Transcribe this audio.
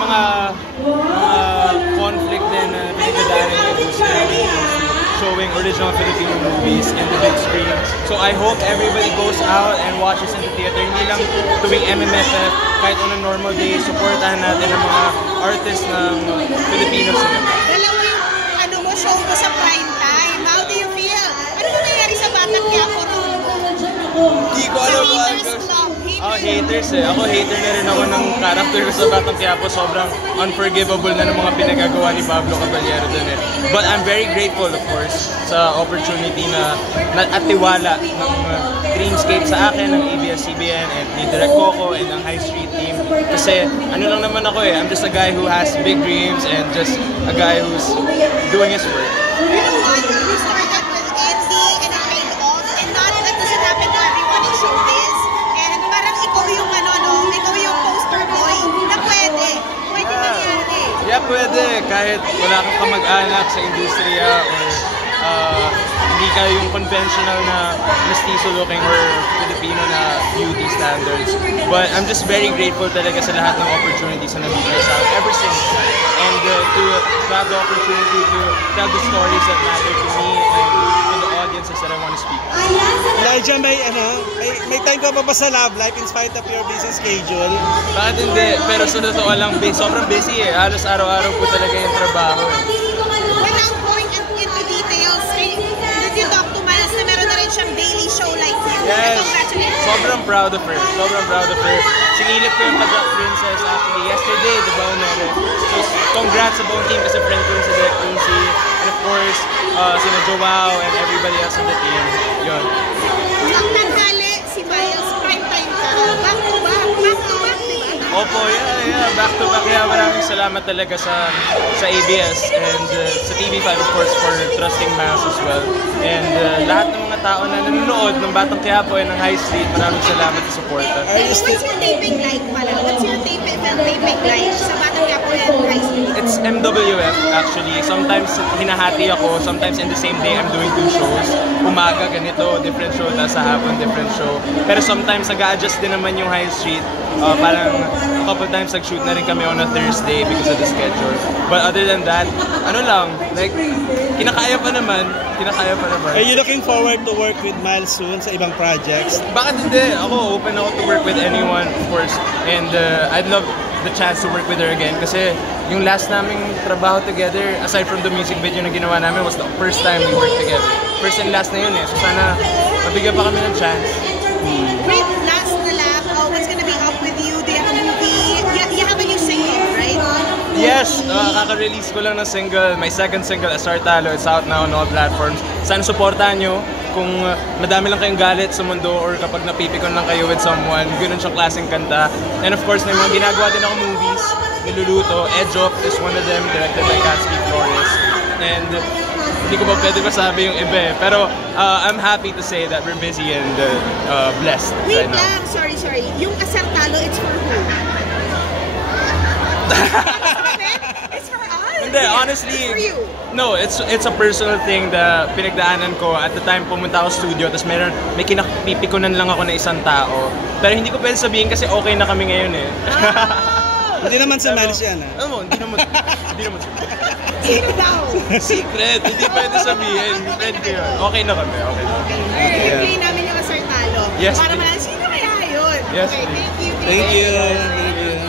mga conflict din na pinagdadaanan yung industry showing original Filipino movies in the big screen. So I hope everybody goes out and watches in the theater. Hindi lang tuwing MMFF, kahit on a normal day, supportahan natin ang mga artists ng Filipino cinema. Dalawa yung show mo sa prime time. How do you feel? Ano nangyayari sa Batang Quiapo noon? Hindi ko alam haters eh. Ako hater na rin ako ng character ko sa Batang Quiapo. Sobrang unforgivable na ng mga pinagagawa ni Pablo Caballero dun eh. But I'm very grateful of course sa opportunity at tiwala ng Dreamscape sa akin, ng ABS-CBN and ni Direk Coco and ng High Street team. Kasi ano lang naman ako eh. I'm just a guy who has big dreams and just a guy who's doing his work. You know what? You started with NC and it paid off and not that doesn't happen to everyone in showbiz. And parang ikaw yung poster boy na pwede mangyari. Yeah, pwede. Kahit wala kang kamag-anak sa industriya or hindi ka yung conventional na mestizo looking or Filipino na beauty standards. But I'm just very grateful talaga sa lahat ng opportunities na nabigay sa akin ever since. And to have the opportunity to tell the stories that matter to me and to the audiences that I want to speak. Elijah, may time ka pa sa Love Life in spite of your busy schedule? Bakit hindi? Pero sa totoo lang, sobrang busy eh. Halos araw-araw po talaga yung trabaho eh. Without going into details, did you talk to Miles na meron na rin siyang daily show like you? Yes! Sobrang proud of her. Sobrang proud of her. Sinilip ko yung Kajak Princess actually yesterday, di ba? So, congrats sa buong team kasi friend ko rin sa Direct Easy. And of course, sina Joao and everybody else on the team. Yun. Ang tanghali, si Miles, prime time ka. Back to back, di ba? Opo, yeah, back to back. Yeah, maraming salamat talaga sa ABS and sa TV5 of course for trusting Miles as well. And lahat ng mga tao na nanonood ng Batang Quiapo and ng High Street, maraming salamat sa suporta. What's your taping like pala? What's your taping like sa Batang Quiapo and High Street? It's MWF actually. Sometimes hinahati ako, sometimes in the same day I'm doing 2 shows. Umaga ganito, different show, tapos sa hapon different show. Pero sometimes nag-a-adjust din naman yung High Street. Parang a couple times nag-shoot na rin kami on a Thursday because of the schedule. But other than that, ano lang, like, kinakaya pa naman. Are you looking forward to work with Miles soon sa ibang projects? Bakit hindi? Ako, open ako to work with anyone, of course. And I'd love the chance to work with her again kasi yung last naming trabaho together, aside from the music video na ginawa namin, was the first time we worked together. First and last na yun eh. So sana mabigyan pa kami ng chance. Wait, last na lang, what's gonna be up with you? Do you have a movie? You have a new single, right? Yes, kaka-release ko lang ng single, my second single, Asartalo. It's out now on all platforms. Sana supportahan nyo kung madami lang kayong galit sa mundo or kapag napipikon lang kayo with someone, ganoon siyang klaseng kanta. And of course, may mga ginagawa din ako movies, niluluto. Edjok is one of them, directed by Gatsby Flores. And hindi ko pa pwede masabi yung iba eh. Pero I'm happy to say that we're busy and blessed right now. Wait lang, sorry. Yung Asartalo, it's for who? It's for us? Hindi, honestly, it's for you. No, it's a personal thing na pinagdaanan ko. At the time, pumunta ako studio, tapos may kinapipikunan lang ako na isang tao. Pero hindi ko pwede sabihin kasi okay na kami ngayon eh. Hindi naman sa Miles yan ah. Ano, hindi naman Sino daw? Secret, hindi pwede sabihin. Friend ko yun. Okay na kami, okay na. I-play namin yung Asartalo. Yes, para malaman, sino kaya yun? Yes, okay, please. thank you. Thank you.